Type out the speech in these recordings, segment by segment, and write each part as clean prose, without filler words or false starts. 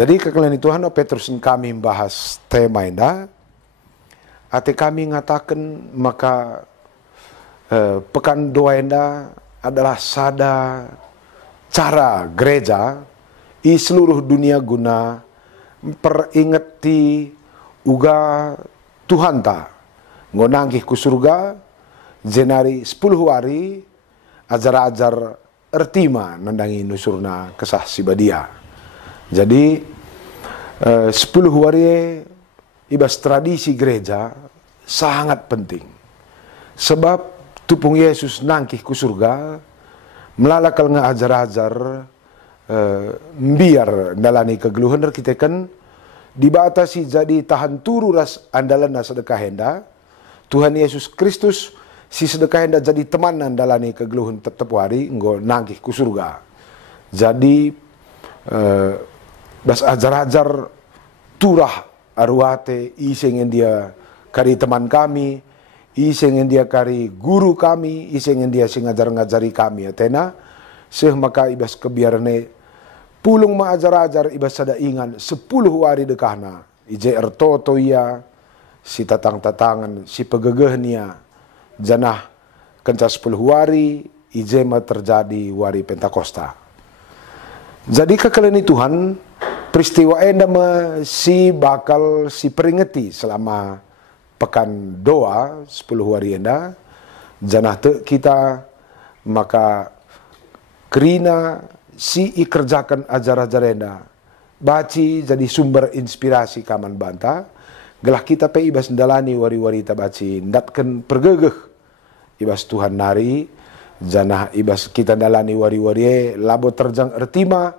Jadi kekalian Tuhan, Petrus kami membahas tema ini. Ate kami ngatakan maka pekan doa enda adalah sada cara gereja di seluruh dunia guna peringati uga Tuhan ta ngonangkih ku surga jenari 10 hari ajar-ajar ertima nandangi nusurna kesah sibadia. Jadi 10 hari ibas tradisi gereja sangat penting. Sebab tupung Yesus nangkih ku surga melalakal ngajar-ajar biar dalani kegeluhan kita kan dibatasi jadi tahan turu ras andalan na sedekah henda. Tuhan Yesus Kristus si sedekah henda jadi temanan dalani kegeluhan tetep hari nggo nangkih ku surga. Jadi bas ajar-ajar turah arwate isengin dia kari teman kami, isengin dia kari guru kami, isengin dia sing ngajar-ngajari kami atena seh maka ibas kebiarane pulung ma ajar-ajar ibas sada ingan 10 hari dekahna ije ertoto ia si tatang-tatangan si pegegehnia janah kenca 10 hari ije ma terjadi hari Pentakosta. Jadi kekalian Tuhan peristiwa enda si bakal si peringati selama pekan doa 10 hari enda janah te kita maka kerina si ikerjakan ajar-ajar enda baci jadi sumber inspirasi kaman banta gelah kita pe ibas ndalani wari-wari ta baci ndatken pergegeh ibas Tuhan nari janah ibas kita ndalani wari-wari labo terjang ertima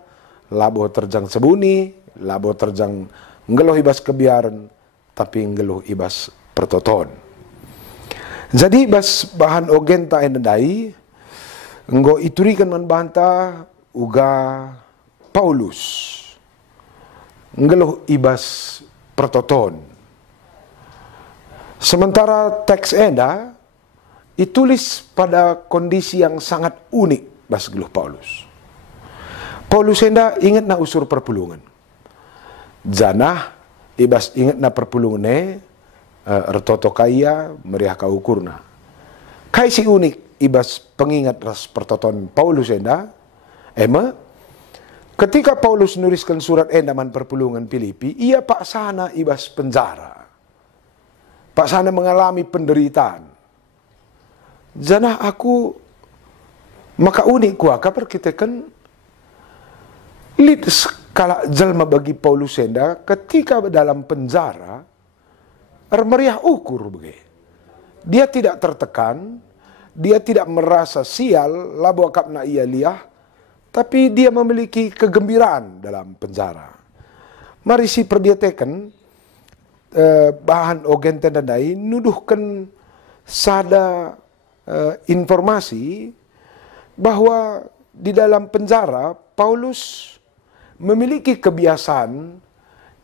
labo terjang sebuni, labo terjang ngeluh ibas kebiaran, tapi ngeluh ibas pertoton. Jadi ibas bahan ogen ta endai, nggo iturikan man banta uga Paulus. Ngeluh ibas pertoton. Sementara teks enda ditulis pada kondisi yang sangat unik bas geluh Paulus. Paulus enda ingat na usur perpulungan. Janah ibas ingat na perpulungan ertoto kaya meriah kaukurna. Kai si unik ibas pengingat ras pertoton Paulus enda. Ketika Paulus nuliskan surat enda man perpulungan Filipi, ia pak sana ibas penjara. Pak sana mengalami penderitaan. Janah aku maka unik kuaka perkitekan lid skala jalma bagi Paulus enda ketika dalam penjara meriah ukur bege. Dia tidak tertekan, dia tidak merasa sial labo akapna ia liah, tapi dia memiliki kegembiraan dalam penjara. Mari si perdiateken bahan ogen tendai nuduhkan sada informasi bahwa di dalam penjara Paulus memiliki kebiasaan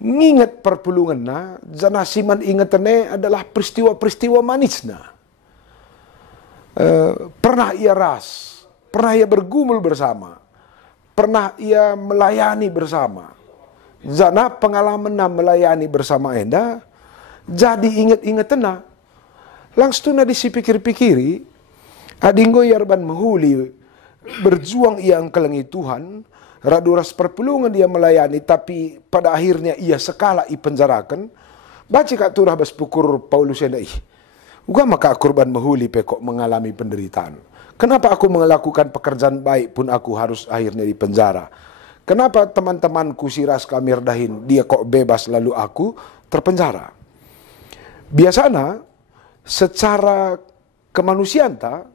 nginget perpulunganna jana siman ingetane adalah peristiwa-peristiwa manisna. Pernah ia ras, pernah ia bergumul bersama, pernah ia melayani bersama. Jana pengalaman melayani bersama enda jadi inget-ingetena. Langsung disi pikir-pikiri adinggo yarban mahuli berjuang ia angkelengi Tuhan. Raduras perpulungan dia melayani, tapi pada akhirnya ia sekala ipenjarakan. Baca kak turah bas pukur Paulus enda uga maka kurban mahuli pekok mengalami penderitaan. Kenapa aku melakukan pekerjaan baik pun aku harus akhirnya dipenjara? Kenapa teman-temanku si ras kamir dahin dia kok bebas lalu aku terpenjara? Biasanya secara kemanusiaan ta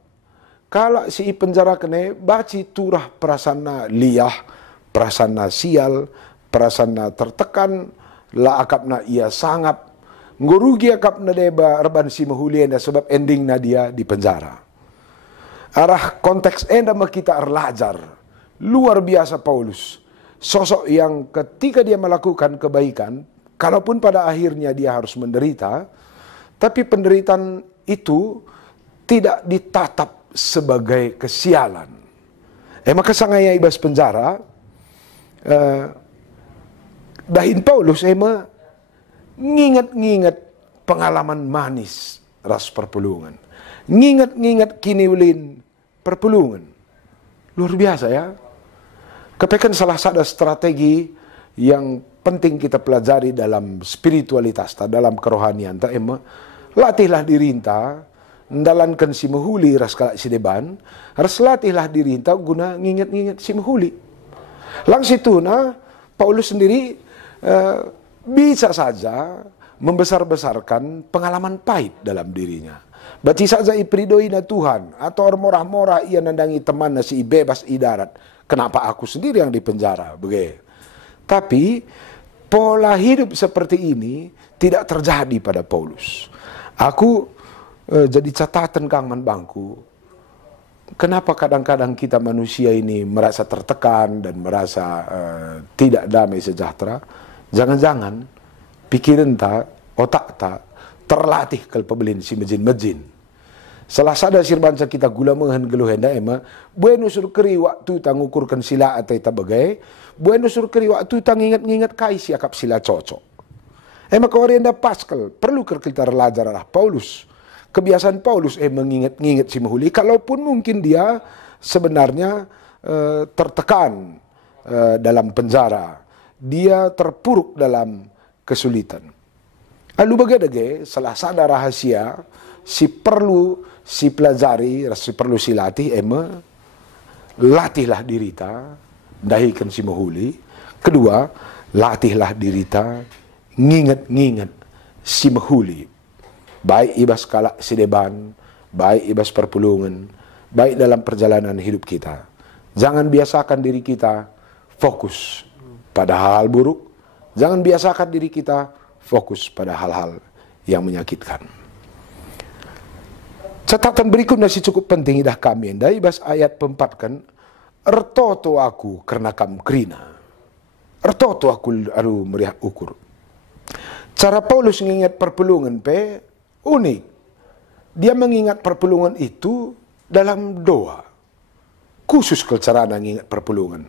kalau si penjara kene baci turah prasana liah, prasana sial, prasana tertekan, la akapna ia sangap, ngurugi akapna deba reban si mahulienda sebab endingna dia di penjara. Arah konteks enda kita erlajar, luar biasa Paulus. Sosok yang ketika dia melakukan kebaikan, kalaupun pada akhirnya dia harus menderita, tapi penderitaan itu tidak ditatap sebagai kesialan. Maka sangaya ibas penjara dahin Paulus ema nginget-nginget pengalaman manis ras perpulungan. Nginget-nginget kiniulin perpulungan. Luar biasa ya. Kepekan salah satu strategi yang penting kita pelajari dalam spiritualitas, dalam kerohanian, ta ema latihlah diri inta, ndalankan si mahuli ras kalak si deban, harus latihlah diri inta guna nginget-nginget si mahuli. Lang situ na Paulus sendiri bisa saja membesar-besarkan pengalaman pahit dalam dirinya. Baci saja ipridoi na Tuhan, atau morah-morah ia nandangi teman na si bebas idarat. Kenapa aku sendiri yang dipenjara? Begitu. Tapi pola hidup seperti ini tidak terjadi pada Paulus. Aku jadi catatan Kang Bangku. Kenapa kadang-kadang kita manusia ini merasa tertekan dan merasa tidak damai sejahtera? Jangan-jangan pikiran tak, otak tak terlatih ke pebelin si mejin-mejin. Salah sada sirbansa kita gula mengen geluhenda ema, bueno sur keri waktu tang ukurkan sila atau tabagai, bueno sur keri waktu tang ingat-ingat kai siakap sila cocok. Ema kawarenda Pascal, perlu kita belajar arah Paulus. Kebiasaan Paulus mengingat-ingat si mahuli, kalaupun mungkin dia sebenarnya tertekan dalam penjara, dia terpuruk dalam kesulitan. Lalu bagaimana salah sada rahasia si perlu si pelajari, si perlu si latih latihlah dirita, dahikan si mahuli. Kedua, latihlah dirita, nginget-nginget si mahuli. Baik ibas kalak si deban, baik ibas perpulungan, baik dalam perjalanan hidup kita. Jangan biasakan diri kita fokus pada hal-hal buruk. Jangan biasakan diri kita fokus pada hal-hal yang menyakitkan. Catatan berikutnya si cukup penting idah kami. Dari bas ayat pempat kan, ertoto aku karena kam krina. Ertoto aku alu meriah ukur. Cara Paulus mengingat perpulungan unik. Dia mengingat perpulungan itu dalam doa. Khusus ke cara mengingat perpulungan.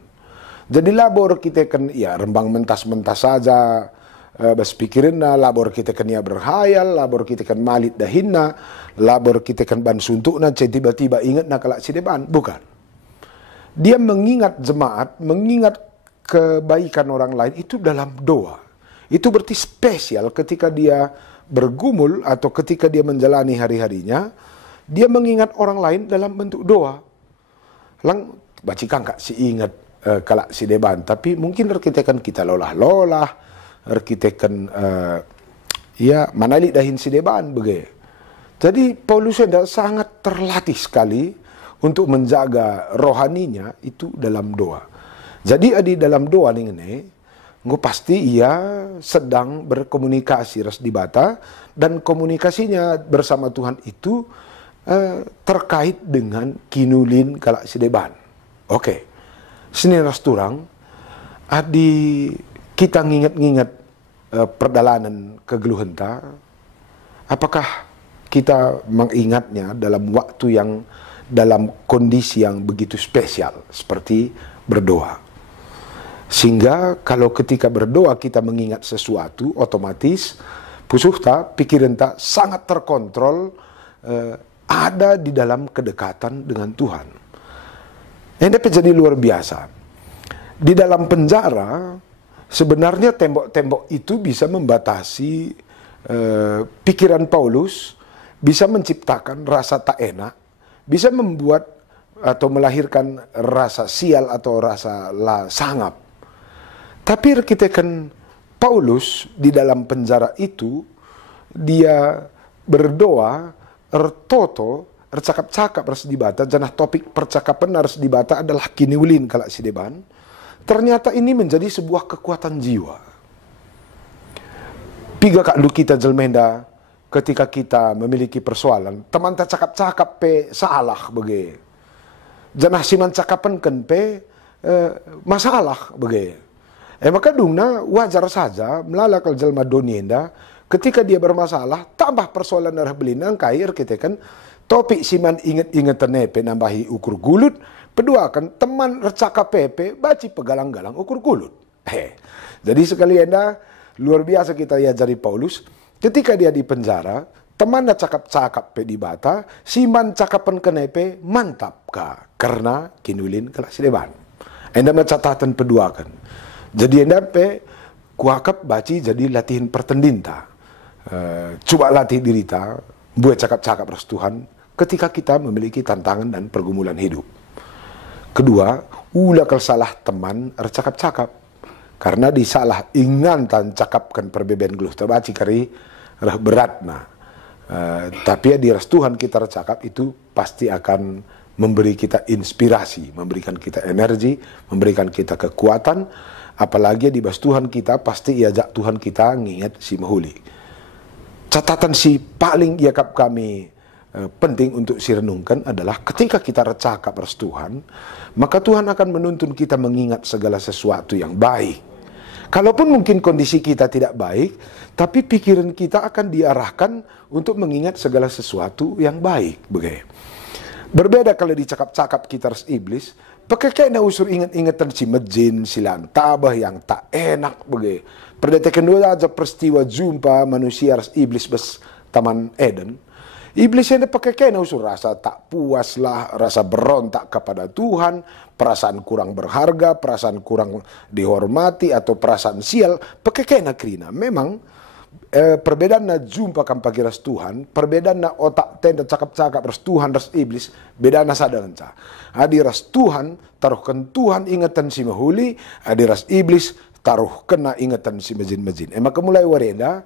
Jadi labor kita kan ya rembang mentas-mentas saja. Bas pikirin na labor kita kan ya berhayal, labor kita kan malit dahinna, labor kita kan ban suntuk na tiba-tiba ingat na kalak si depan. Bukan. Dia mengingat jemaat, mengingat kebaikan orang lain itu dalam doa. Itu berarti spesial ketika dia bergumul atau ketika dia menjalani hari-harinya, dia mengingat orang lain dalam bentuk doa. Lang baci kangkak si ingat kalak si deban, tapi mungkin kita kan kita lolah-lolah, kita kan ya manali dahin si deban begitu. Jadi Paulus sangat terlatih sekali untuk menjaga rohaninya itu dalam doa. Jadi di dalam doa ini, pasti ia sedang berkomunikasi ras dibata, dan komunikasinya bersama Tuhan itu terkait dengan kinulin kalak si deban. Oke. Sini ras turang adi kita nginget-nginget perdalanan kegeluhenta, apakah kita mengingatnya dalam waktu yang, dalam kondisi yang begitu spesial, seperti berdoa. Sehingga kalau ketika berdoa kita mengingat sesuatu, otomatis pusuhta, pikiran tak sangat terkontrol, ada di dalam kedekatan dengan Tuhan. Ini dapat jadi luar biasa. Di dalam penjara, sebenarnya tembok-tembok itu bisa membatasi pikiran Paulus, bisa menciptakan rasa tak enak, bisa membuat atau melahirkan rasa sial atau rasa sangap. Tapi kita kan Paulus di dalam penjara itu, dia berdoa, ertoto, ercakap-cakap harus dibata, janah topik percakapan harus dibata adalah kiniulin kalak si deban. Ternyata ini menjadi sebuah kekuatan jiwa. Piga kak lu kita jelmenda ketika kita memiliki persoalan, teman tak cakap-cakap salah bege. Janah siman cakapan kan masalah bege. Maka dungna wajar saja melalakal jelma donienda ketika dia bermasalah, tambah persoalan darah belinang kair kita kan topik siman inget-inget tenepe nambahi ukur gulut. Kedua kan teman recaka pepe baci pegalang-galang ukur gulut. Jadi sekali enda luar biasa kita diajari Paulus ketika dia di penjara, temannya cakap-cakap pe di bata, siman cakapan kenepe mantap ka karena kinulin kelas deban. Enda catatan peduakan. Jadi enda pe kuakap baci jadi latihan pertendinta. Coba latih dirita buat cakap-cakap ras Tuhan ketika kita memiliki tantangan dan pergumulan hidup. Kedua, ulah kalau salah teman cakap-cakap. Karena disalah ingatan cakapkan perbedaan geluh terbaci kari rah berat nah. Tapi di ras Tuhan kita cakap itu pasti akan memberi kita inspirasi, memberikan kita energi, memberikan kita kekuatan. Apalagi di bas Tuhan kita pasti iajak Tuhan kita ngingat si mahuli. Catatan si paling iakap kami penting untuk renungkan adalah ketika kita recakap ras Tuhan, maka Tuhan akan menuntun kita mengingat segala sesuatu yang baik. Kalaupun mungkin kondisi kita tidak baik, tapi pikiran kita akan diarahkan untuk mengingat segala sesuatu yang baik. Berbeda kalau dicakap-cakap kita ras iblis, pakai kena usur ingat-ingatan si mejin, si lantabah yang tak enak. Perdetekan dulu aja peristiwa jumpa manusia ras iblis bes Taman Eden. Iblis yang pakai kena usur rasa tak puas lah, rasa berontak kepada Tuhan, perasaan kurang berharga, perasaan kurang dihormati, atau perasaan sial, pakai kena krina. Memang perbedaan na jumpa kan pagi ras Tuhan, perbedaan na otak tenda cakap-cakap ras Tuhan ras iblis, beda na sadar enca. Adi ras Tuhan, taruhkan Tuhan ingatan si mahuli, adi ras iblis, taruh kena ingatan si mejin-mejin. Maka mulai warenda,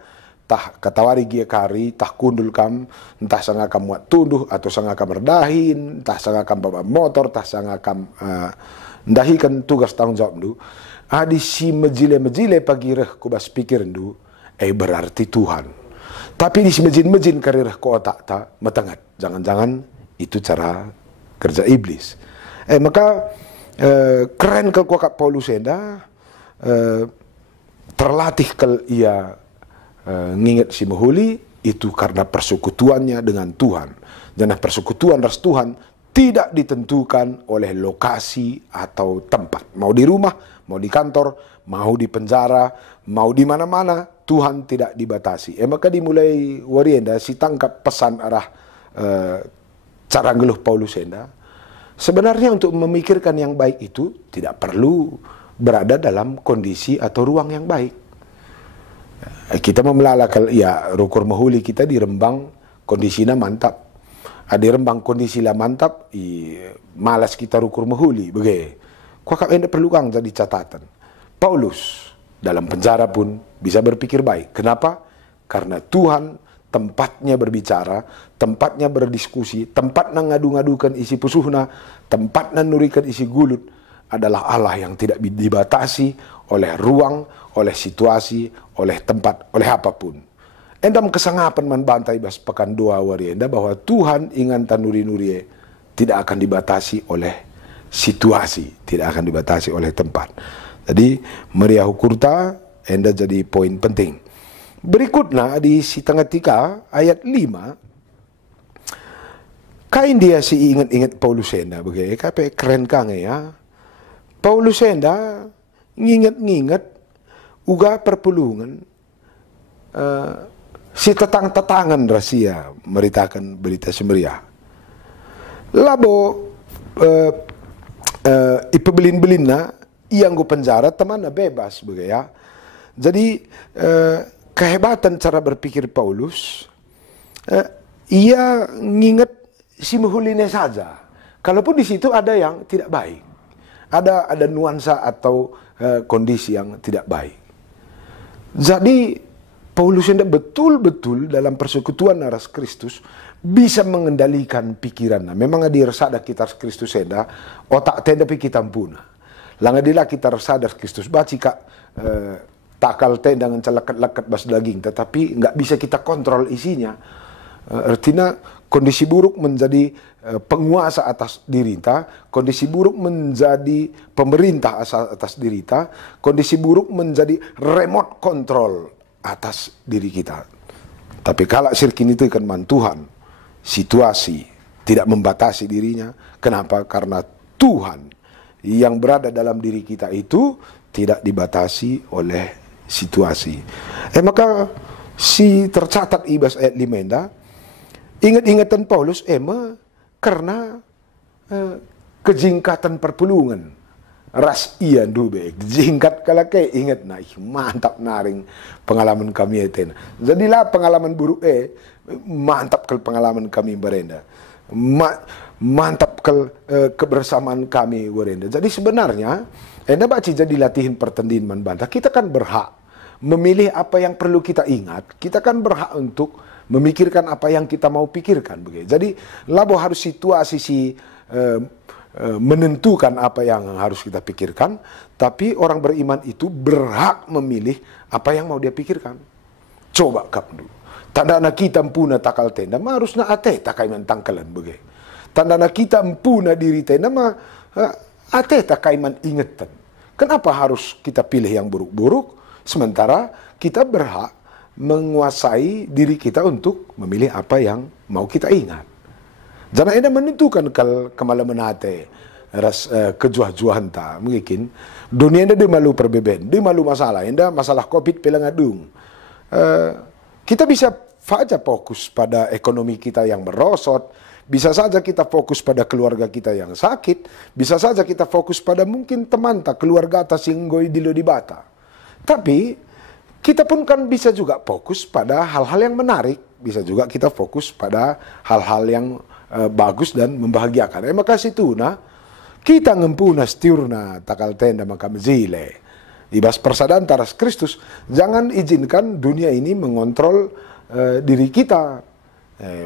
tah katawari gia kari, tah kundul kam, entah sanga kam muat tunduh, atau sanga kam merdahin, entah sanga kam bawa motor, tah sanga kam ndahikan tugas tanggung jawab du. Adi si mejile-mejile pagi reh kubas pikiran du, berarti Tuhan. Tapi di si mejin-mejin kari reh ko otak ta, matangat. Jangan-jangan itu cara kerja iblis. Maka keren kalau kuakap Paulus enda, terlatih kalau ia nginget si mahuli itu karena persekutuannya dengan Tuhan. Dan persekutuan ras Tuhan tidak ditentukan oleh lokasi atau tempat. Mau di rumah, mau di kantor, mau di penjara, mau di mana-mana, Tuhan tidak dibatasi. Maka dimulai warienda si tangkap pesan arah cara ngeluh Paulus enda. Sebenarnya untuk memikirkan yang baik itu tidak perlu berada dalam kondisi atau ruang yang baik. Kita memelalakan, ya rukur mahuli kita di Rembang kondisinya mantap. Di Rembang kondisinya mantap, malas kita rukur mahuli. Kuakap enda perlu kang jadi catatan. Paulus dalam penjara pun bisa berpikir baik. Kenapa? Karena Tuhan tempatnya berbicara, tempatnya berdiskusi, tempatnya ngadu-ngadukan isi pusuhna, tempatnya nurikan isi gulut, adalah Allah yang tidak dibatasi oleh ruang, oleh situasi, oleh tempat, oleh apapun. Endam kesangapan bantai bas pekan doa warienda bahwa Tuhan ingan tanuri-nurie tidak akan dibatasi oleh situasi, tidak akan dibatasi oleh tempat. Jadi Maria Hukurta enda jadi poin penting. Berikutnya di si tengah tika ayat 5, kain dia si ingat-ingat Paulus enda kape keren kang ya. Paulus enda nginget-nginget uga perpulungan si tetang-tetangan rahasia meritakan berita semeriah. Labo ipebelin-belinna yang gue penjara teman bebas ya. Jadi kehebatan cara berpikir Paulus, ia nginget si muhuline saja. Kalaupun di situ ada yang tidak baik, ada nuansa atau kondisi yang tidak baik. Jadi Paulus yang betul-betul dalam persekutuan naras Kristus bisa mengendalikan pikirannya. Memang di resada kita Kristus enda otak tenda kita puna. Langadila kita resada Kristus baci kak takal tenda dengan celakat-lakat bas daging, tetapi nggak bisa kita kontrol isinya. Artinya kondisi buruk menjadi penguasa atas diri kita, kondisi buruk menjadi pemerintah atas diri kita, kondisi buruk menjadi remote control atas diri kita. Tapi kalau sirkin itu kan Tuhan, situasi tidak membatasi dirinya. Kenapa? Karena Tuhan yang berada dalam diri kita itu tidak dibatasi oleh situasi. Maka si tercatat ibas ayat 5 enda, ingat-ingatan Paulus karena kejingkatan perpulungan ras ian dube jingkat kalakai ingat na mantap naring pengalaman kami eten. Jadilah pengalaman buruk mantap ke pengalaman kami berenda. Mantap ke kebersamaan kami berenda. Jadi sebenarnya enda baca jadi latihan pertandingan manbanta. Kita kan berhak memilih apa yang perlu kita ingat. Kita kan berhak untuk memikirkan apa yang kita mau pikirkan begitu. Jadi labo harus situasi menentukan apa yang harus kita pikirkan, tapi orang beriman itu berhak memilih apa yang mau dia pikirkan. Coba kapnu. Tanda na kita empuna takal tenda, harusna ate takai mentangkalan begitu. Tanda na kita empuna diri tenda ate takai man ingetan. Kenapa harus kita pilih yang buruk-buruk sementara kita berhak menguasai diri kita untuk memilih apa yang mau kita ingat. Jangan anda menentukan kemalaman hati ras kejuah-juahan ta mungkin dunia anda dia malu perbeben, dia malu masalah, anda masalah COVID pelangadung. Kita bisa saja fokus pada ekonomi kita yang merosot, bisa saja kita fokus pada keluarga kita yang sakit, bisa saja kita fokus pada mungkin teman tak keluarga atas yang goi dilo di bata. Tapi kita pun kan bisa juga fokus pada hal-hal yang menarik, bisa juga kita fokus pada hal-hal yang bagus dan membahagiakan. Maka situ kita ngempuna setiurna takal tenda maka mezile. Ibas persadaran taras Kristus, jangan izinkan dunia ini mengontrol diri kita.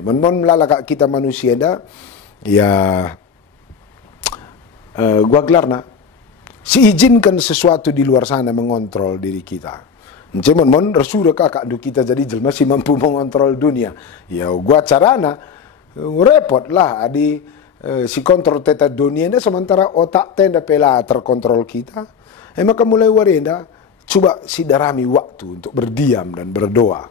Menon lalaka kita manusia ya gua gelarna si izinkan sesuatu di luar sana mengontrol diri kita. Mon resudah kakak kita jadi jelma si mampu mengontrol dunia. Ya gua carana repot lah si kontrol teta dunia ini sementara otak tenda pela terkontrol kita. Maka mulai warenda coba sidarami waktu untuk berdiam dan berdoa.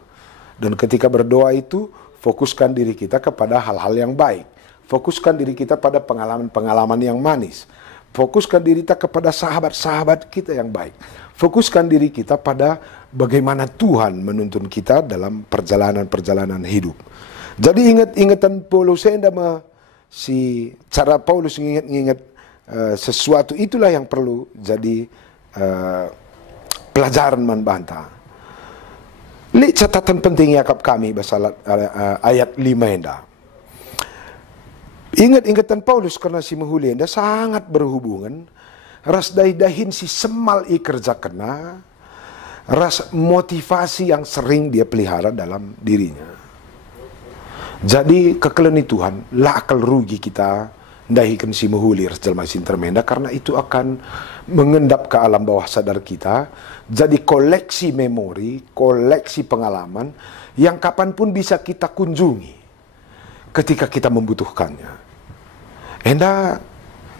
Dan ketika berdoa itu fokuskan diri kita kepada hal-hal yang baik. Fokuskan diri kita pada pengalaman-pengalaman yang manis. Fokuskan diri kita kepada sahabat-sahabat kita yang baik. Fokuskan diri kita pada bagaimana Tuhan menuntun kita dalam perjalanan-perjalanan hidup. Jadi ingatan Paulus si cara Paulus ingat sesuatu itulah yang perlu jadi pelajaran manbanta. Lihat catatan penting yakap kami basal ayat 5 enda. Ingat-ingatan Paulus karena si menghuli enda sangat berhubungan ras dahin si semal kerja kena ras motivasi yang sering dia pelihara dalam dirinya. Jadi kekeleni Tuhan lah akal rugi kita dahikan si mehulir jelma sintermenda karena itu akan mengendap ke alam bawah sadar kita jadi koleksi memori, koleksi pengalaman yang kapanpun bisa kita kunjungi ketika kita membutuhkannya. Enda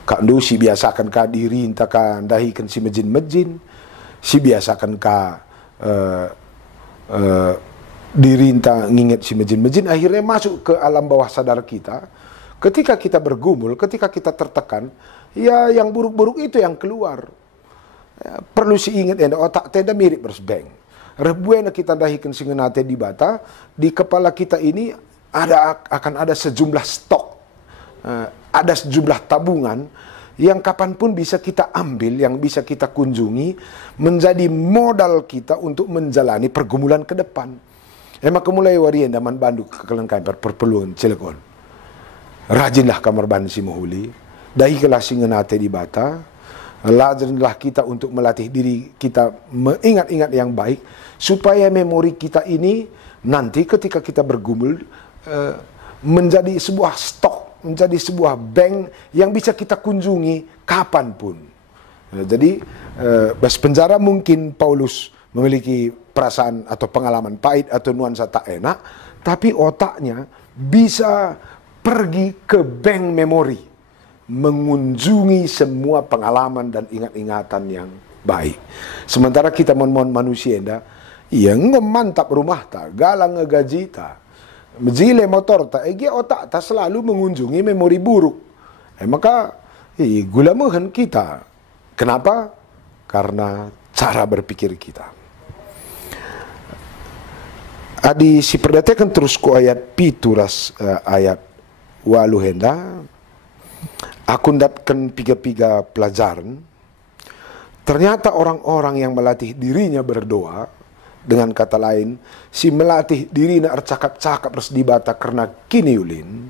kandu si biasakan ka diri entah ka dahikan si mejin si biasakan ka diri entah nginget si mejin akhirnya masuk ke alam bawah sadar kita. Ketika kita bergumul, ketika kita tertekan, ya yang buruk-buruk itu yang keluar. Ya, perlu si ingat otak tenda mirip bersbeng. Rebuena kita dahikan singenate di bata, di kepala kita ini akan ada sejumlah stok, ada sejumlah tabungan yang kapanpun bisa kita ambil, yang bisa kita kunjungi, menjadi modal kita untuk menjalani pergumulan ke depan. Maka mulai warian daman bandu kekelengkapan perpeluan Cilegon. Rajinlah kamar ban si muhuli, dahi kelas singenate di bata, lajarlah kita untuk melatih diri kita mengingat-ingat yang baik, supaya memori kita ini nanti ketika kita bergumul menjadi sebuah stok, menjadi sebuah bank yang bisa kita kunjungi kapanpun. Jadi bas penjara mungkin Paulus memiliki perasaan atau pengalaman pahit atau nuansa tak enak, tapi otaknya bisa pergi ke bank memori, mengunjungi semua pengalaman dan ingat-ingatan yang baik. Sementara kita mon manusia yang mantap rumah tak, galang ngegaji tak, mejile motor tak, otak tak selalu mengunjungi memori buruk. Maka gula mehen kita. Kenapa? karena cara berpikir kita. Adi si perdatekan terus ku ayat pituras ayat walu henda aku ndatkan piga-piga pelajaran. Ternyata orang-orang yang melatih dirinya berdoa, dengan kata lain si melatih dirinya arcakap-cakap res dibata karena kini ulin,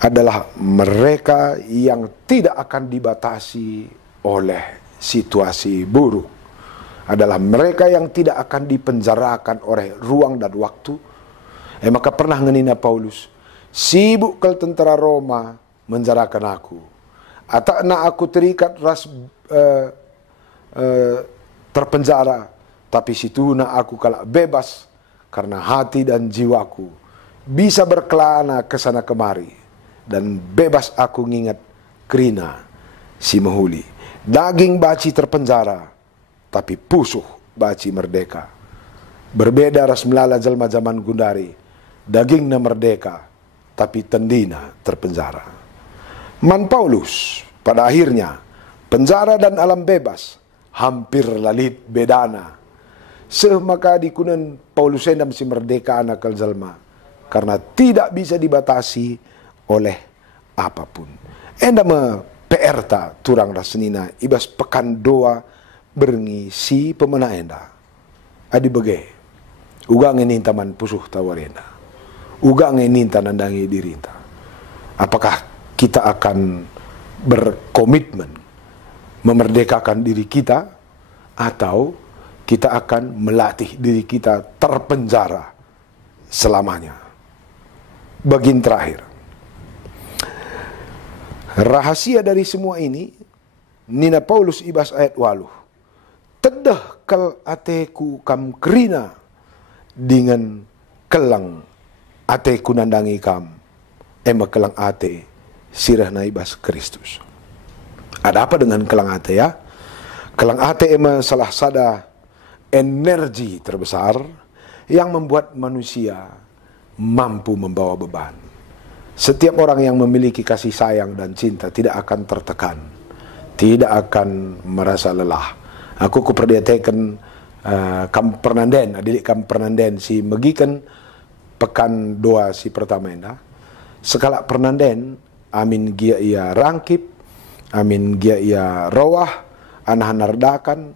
adalah mereka yang tidak akan dibatasi oleh situasi buruk, adalah mereka yang tidak akan dipenjarakan oleh ruang dan waktu. Maka pernah ngenina Paulus, sibuk kel tentara Roma menjarakan aku, atakna aku terikat ras terpenjara, tapi situna aku kalak bebas karena hati dan jiwaku bisa berkelana ke sana kemari, dan bebas aku ngingat kerina si mahuli. Daging baci terpenjara, tapi pusuh baci merdeka. Berbeda ras melala jalma zaman gundari, dagingna merdeka, tapi tendina terpenjara. Man Paulus, pada akhirnya, penjara dan alam bebas, hampir lalit bedana. Semaka dikunan Paulus endam si merdeka anak jalma, karena tidak bisa dibatasi oleh apapun. Endam peerta turang rasenina, ibas pekan doa, berngisi pemena enda adi bege uga ngeninta man pusuh tawarenda, uga ngeninta nandangi dirinta. Apakah kita akan berkomitmen memerdekakan diri kita, atau kita akan melatih diri kita terpenjara selamanya? Bagian terakhir, rahasia dari semua ini nina Paulus ibas ayat waluh, tedah kal ateku kam kerina dengan kelang ateku nandangi kam ema kelang ate sirah naibas Kristus. Ada apa dengan kelang ate ya? Kelang ate ema salah sada energi terbesar yang membuat manusia mampu membawa beban. Setiap orang yang memiliki kasih sayang dan cinta tidak akan tertekan, tidak akan merasa lelah. Aku kuperdiatekan kam Pernanden, adilik kam Pernanden si megikan pekan doa si pertama enda. Sekala Pernanden, amin gia ia rangkip, amin gia ia rawah, anahan nardakan,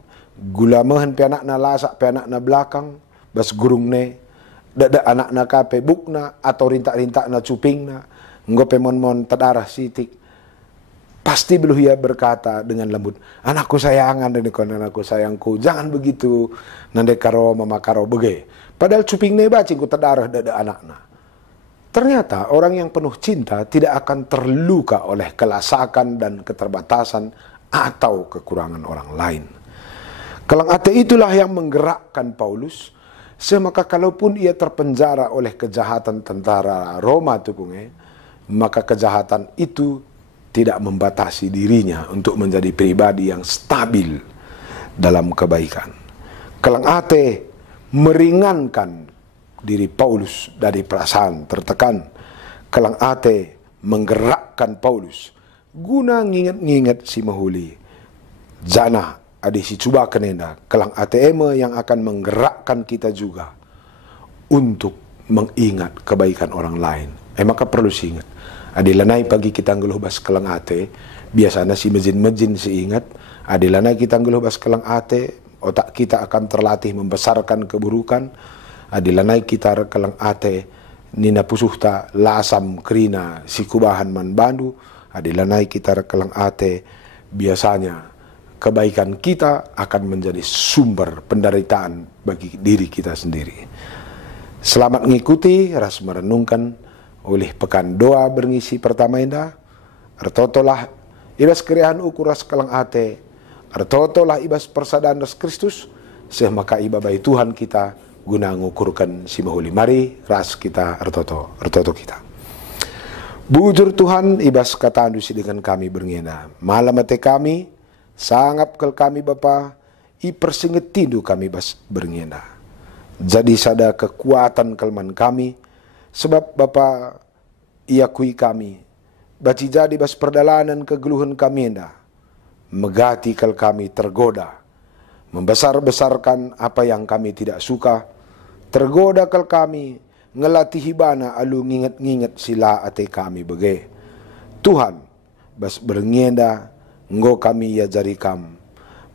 gula mehen pianak na lasak pianak na belakang, bas gurung ne, dada anak na kape bukna, atau rintak-rintak na cuping na, ngope mon-mon tadarah sitik. Pasti beluh ia berkata dengan lembut, anakku sayangan dan ikon anakku sayangku, jangan begitu nande karo mama karo bege. Padahal cuping ne bacing ku tadarah dada anakna. Ternyata orang yang penuh cinta tidak akan terluka oleh kelasakan dan keterbatasan atau kekurangan orang lain. Kelang ate itulah yang menggerakkan Paulus. Semaka kalaupun ia terpenjara oleh kejahatan tentara Roma tukunge, maka kejahatan itu tidak membatasi dirinya untuk menjadi pribadi yang stabil dalam kebaikan. Kelang ate meringankan diri Paulus dari perasaan tertekan. Kelang ate menggerakkan Paulus guna nginget-nginget si mahuli. Jana adi si cuba kenenda kelang ate eme yang akan menggerakkan kita juga untuk mengingat kebaikan orang lain. Maka perlu ingat. Adilanai pagi kita ngeluh bas kelang ate, biasanya si mejin-mejin si ingat. Adilanai kita ngeluh bas kelang ate, otak kita akan terlatih membesarkan keburukan. Adilanai kita kelang ate, nina pusuhta lasam kerina si kubahan man bandu. Adilanai kita kelang ate, biasanya kebaikan kita akan menjadi sumber penderitaan bagi diri kita sendiri. Selamat mengikuti, ras merenungkan oleh pekan doa berngisi pertama indah. Artotolah ibas keriahan ukuras kelang ate, artotolah ibas persadaan ras Kristus, semaka ibabai Tuhan kita guna ngukurkan si mahuli. Mari ras kita artoto kita. Bujur Tuhan ibas kata andusi dengan kami berngena. Malam ate kami, sangap kel kami Bapa, i persinget tindu kami bas berngena. Jadi sada kekuatan kelman kami, sebab Bapa iakui kami, baci jadi bas perdalanan kegeluhan kami enda, megati kal kami tergoda, membesar-besarkan apa yang kami tidak suka, tergoda kal kami, ngelatih hibana alu nginget-nginget sila ate kami bege. Tuhan, bas berngenda, nggo kami ya jari kam,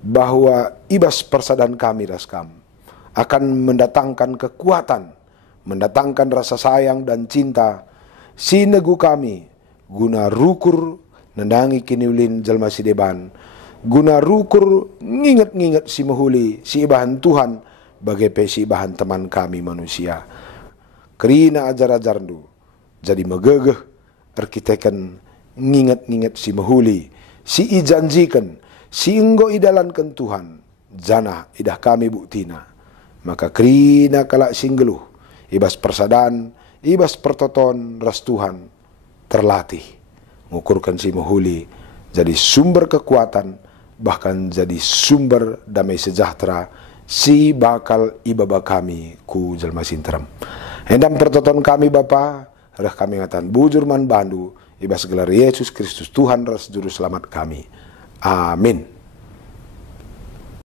bahwa ibas persadan kami ras kam, akan mendatangkan kekuatan, mendatangkan rasa sayang dan cinta, sinegu kami, guna rukur nendangi kiniulin jalma si deban, guna rukur nginget-nginget si mahuli, si ibahan Tuhan, bagai si ibahan teman kami manusia. Kerina ajar-ajarndu, jadi megegeh, arkiteken nginget-nginget si mahuli, si ijanjikan, si enggo idalankan Tuhan, jana idah kami buktina. Maka kerina kalak singgeluh, ibas persadan, ibas pertoton ras Tuhan, terlatih, ngukurkan si mahuli, jadi sumber kekuatan, bahkan jadi sumber damai sejahtera, si bakal ibaba kami ku jalma sinteram. Hendam pertoton kami Bapa, reh kami ngatan bujur man bandu, ibas gelar Yesus Kristus Tuhan ras juru selamat kami. Amin.